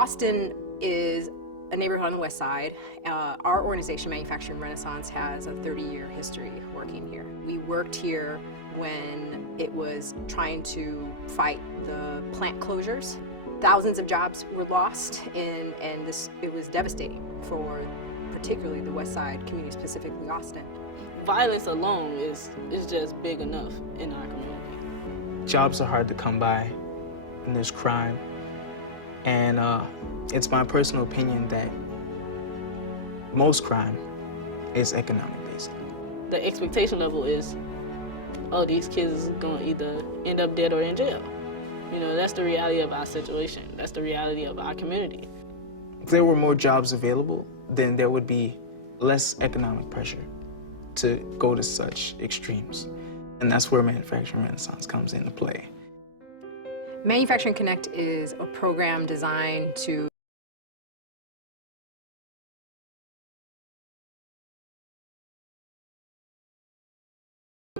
Austin is a neighborhood on the west side. Our organization, Manufacturing Renaissance, has a 30-year history working here. We worked here when it was trying to fight the plant closures. Thousands of jobs were lost, and it was devastating for particularly the west side community, specifically Austin. Violence alone is just big enough in our community. Jobs are hard to come by, and there's crime. And it's my personal opinion that most crime is economic based. The expectation level is, oh, these kids are gonna either end up dead or in jail. You know, that's the reality of our situation. That's the reality of our community. If there were more jobs available, then there would be less economic pressure to go to such extremes. And that's where Manufacturing Renaissance comes into play. Manufacturing Connect is a program designed to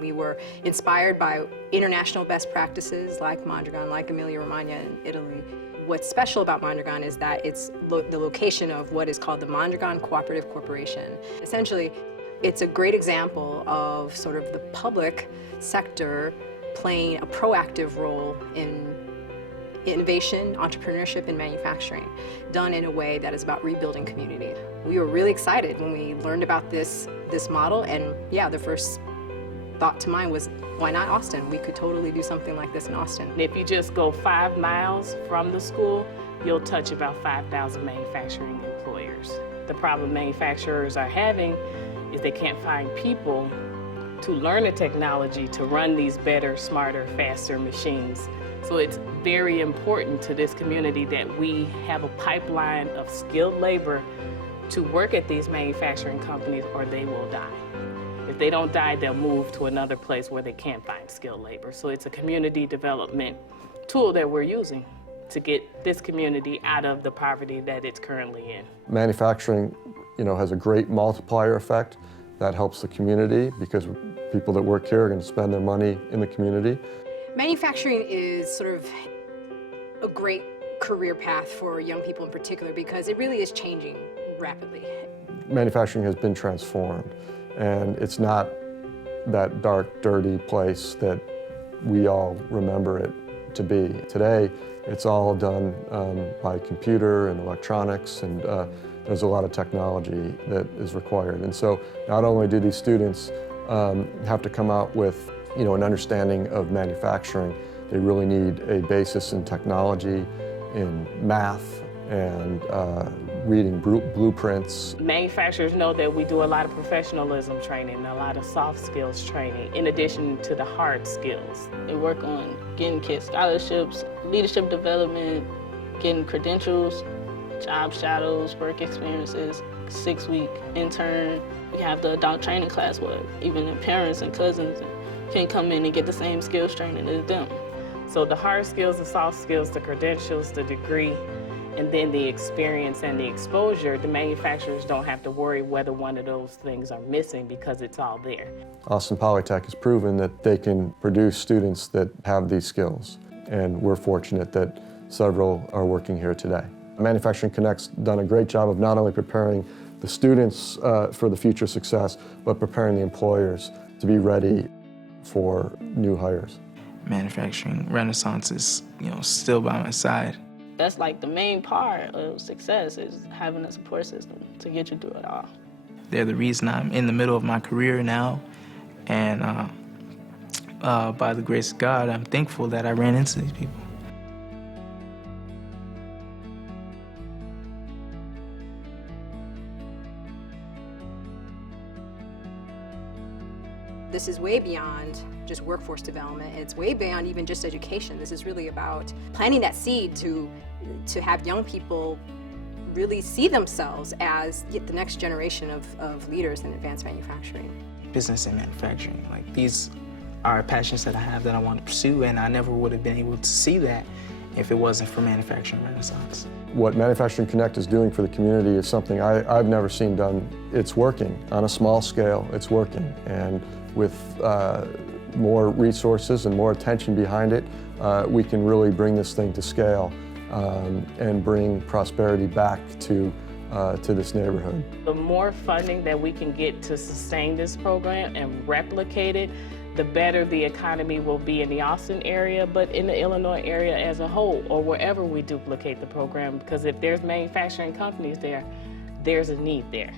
We were inspired by international best practices like Mondragon, like Emilia-Romagna in Italy. What's special about Mondragon is that it's the location of what is called the Mondragon Cooperative Corporation. Essentially, it's a great example of sort of the public sector playing a proactive role in innovation, entrepreneurship, and manufacturing, done in a way that is about rebuilding community. We were really excited when we learned about this model, and yeah, the first thought to mind was, why not Austin? We could totally do something like this in Austin. If you just go 5 miles from the school, you'll touch about 5,000 manufacturing employers. The problem manufacturers are having is they can't find people to learn the technology to run these better, smarter, faster machines. So it's very important to this community that we have a pipeline of skilled labor to work at these manufacturing companies, or they will die. If they don't die, they'll move to another place where they can't find skilled labor. So it's a community development tool that we're using to get this community out of the poverty that it's currently in. Manufacturing, has a great multiplier effect that helps the community because people that work here are going to spend their money in the community. Manufacturing is sort of a great career path for young people in particular because it really is changing rapidly. Manufacturing has been transformed, and it's not that dark, dirty place that we all remember it to be. Today, it's all done by computer and electronics, and there's a lot of technology that is required. And so not only do these students have to come out with an understanding of manufacturing, they really need a basis in technology, in math, and reading blueprints. Manufacturers know that we do a lot of professionalism training, a lot of soft skills training, in addition to the hard skills. They work on getting kids scholarships, leadership development, getting credentials, job shadows, work experiences, 6-week intern. We have the adult training class where even the parents and cousins can come in and get the same skills training as them. So the hard skills, the soft skills, the credentials, the degree, and then the experience and the exposure, the manufacturers don't have to worry whether one of those things are missing because it's all there. Austin Polytech has proven that they can produce students that have these skills, and we're fortunate that several are working here today. Manufacturing Connect's done a great job of not only preparing the students for the future success, but preparing the employers to be ready for new hires. Manufacturing Renaissance is, still by my side. That's like the main part of success, is having a support system to get you through it all. They're the reason I'm in the middle of my career now, and by the grace of God, I'm thankful that I ran into these people. This is way beyond just workforce development. It's way beyond even just education. This is really about planting that seed to have young people really see themselves as the next generation of leaders in advanced manufacturing. Business and manufacturing, these are passions that I have that I want to pursue, and I never would have been able to see that if it wasn't for Manufacturing Renaissance. What Manufacturing Connect is doing for the community is something I've never seen done. It's working on a small scale, it's working. And with more resources and more attention behind it, we can really bring this thing to scale and bring prosperity back to this neighborhood. The more funding that we can get to sustain this program and replicate it, the better the economy will be in the Austin area, but in the Illinois area as a whole, or wherever we duplicate the program, because if there's manufacturing companies there, there's a need there.